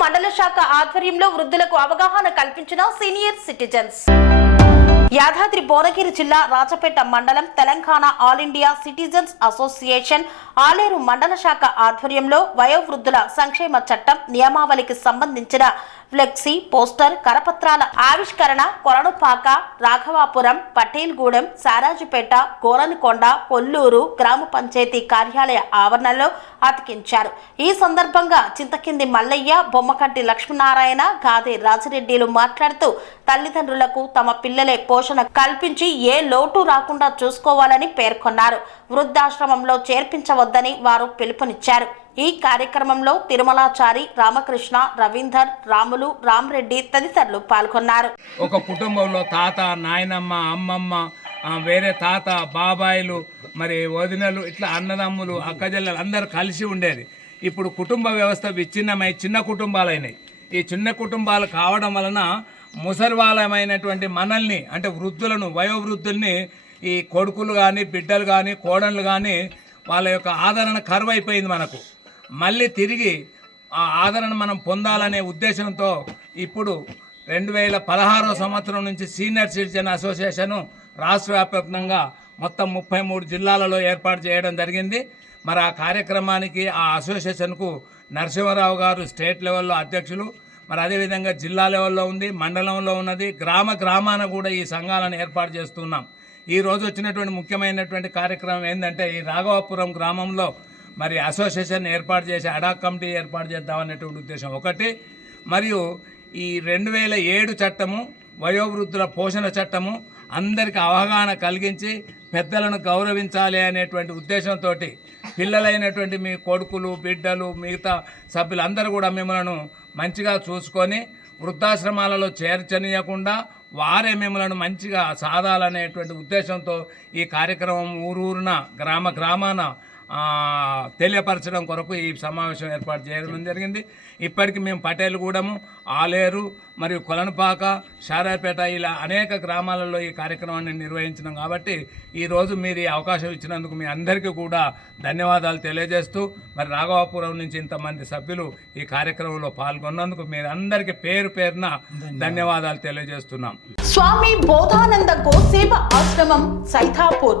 మండల శాఖ ఆధ్వర్యంలో వృద్ధులకు అవగాహన కల్పించిన సీనియర్ సిటిజన్స్. యాదాద్రి భువనగిరి జిల్లా రాజపేట మండలం Telangana all India citizens association Aler మండల శాఖ ఆధ్వర్యంలో వయోవృద్ధుల సంక్షేమ చట్టం నియమావళికి సంబంధించిన ఫ్లెక్సీ పోస్టర్ కరపత్రాల ఆవిష్కరణ కొరణపాక రాఘవాపురం పటేల్గూడెం సారాజుపేట గోరనికొండ కొల్లూరు గ్రామ పంచాయతీ కార్యాలయ ఆవరణలో అతికించారు. ఈ సందర్భంగా చింతకింది మల్లయ్య బొమ్మకంటి లక్ష్మీనారాయణ గాదే రాజిరెడ్డిలు మాట్లాడుతూ తల్లిదండ్రులకు తమ పిల్లలే పోషణ కల్పించి ఏ లోటు రాకుండా చూసుకోవాలని పేర్కొన్నారు. వృద్ధాశ్రమంలో చేర్పించవద్దని వారు పిలుపునిచ్చారు. ఈ కార్యక్రమంలో తిరుమలాచారి రామకృష్ణ రవీందర్ రాములు రామరెడ్డి తదితరులు పాల్గొన్నారు. ఒక కుటుంబంలో తాత నాయనమ్మ అమ్మమ్మ వేరే తాత బాబాయిలు మరి వదినలు ఇట్లా అన్నదమ్ములు అక్కజల్లలు అందరూ కలిసి ఉండేది. ఇప్పుడు కుటుంబ వ్యవస్థ విచ్ఛిన్నమై చిన్న కుటుంబాలైనాయి. ఈ చిన్న కుటుంబాలు కావడం వలన ముసలివాళ్ళమైనటువంటి మనల్ని అంటే వృద్ధులను వయోవృద్ధుల్ని ఈ కొడుకులు కానీ బిడ్డలు కానీ కోడళ్ళు కానీ వాళ్ళ యొక్క ఆదరణ కరువైపోయింది మనకు. మళ్ళీ తిరిగి ఆ ఆదరణ మనం పొందాలనే ఉద్దేశంతో ఇప్పుడు రెండు వేల పదహారో సంవత్సరం నుంచి సీనియర్ సిటిజన్ అసోసియేషను రాష్ట్ర వ్యాప్తంగా మొత్తం ముప్పై మూడు జిల్లాలలో ఏర్పాటు చేయడం జరిగింది. మరి ఆ కార్యక్రమానికి ఆ అసోసియేషన్కు నరసింహారావు గారు స్టేట్ లెవెల్లో అధ్యక్షులు. మరి అదేవిధంగా జిల్లా లెవెల్లో ఉంది మండలంలో ఉన్నది గ్రామ గ్రామాన కూడా ఈ సంఘాలను ఏర్పాటు చేస్తున్నాం. ఈ రోజు వచ్చినటువంటి ముఖ్యమైనటువంటి కార్యక్రమం ఏంటంటే ఈ రాఘవాపురం గ్రామంలో మరి అసోసియేషన్ ఏర్పాటు చేసి అడాక్ కమిటీ ఏర్పాటు చేద్దామనేటువంటి ఉద్దేశం ఒకటి. మరియు ఈ రెండు వేల ఏడు చట్టము వయోవృద్ధుల పోషణ చట్టము అందరికి అవగాహన కలిగించి పెద్దలను గౌరవించాలి అనేటువంటి ఉద్దేశంతో పిల్లలైనటువంటి మీ కొడుకులు బిడ్డలు మిగతా సభ్యులందరూ కూడా మిమ్మల్ని మంచిగా చూసుకొని వృద్ధాశ్రమాలలో చేర్చనీయకుండా వారే మిమ్మల్ని మంచిగా సాధాలనేటువంటి ఉద్దేశంతో ఈ కార్యక్రమం ఊరూరున గ్రామ గ్రామాన తెలియపరచడం కొరకు ఈ సమావేశం ఏర్పాటు చేయడం జరిగింది. ఇప్పటికి మేము పటేలుగూడెము ఆలేరు మరియు కొలనుపాక షారాపేట ఇలా అనేక గ్రామాలలో ఈ కార్యక్రమాన్ని నిర్వహించినాం కాబట్టి ఈరోజు మీరు ఈ అవకాశం ఇచ్చినందుకు మీ అందరికీ కూడా ధన్యవాదాలు తెలియజేస్తూ మరి రాఘవాపురం నుంచి ఇంతమంది సభ్యులు ఈ కార్యక్రమంలో పాల్గొన్నందుకు మీరందరికీ పేరు పేరున ధన్యవాదాలు. తెలియజేస్తున్నాం. స్వామి బోధానంద గోసేవ ఆశ్రమం సైథాపూర్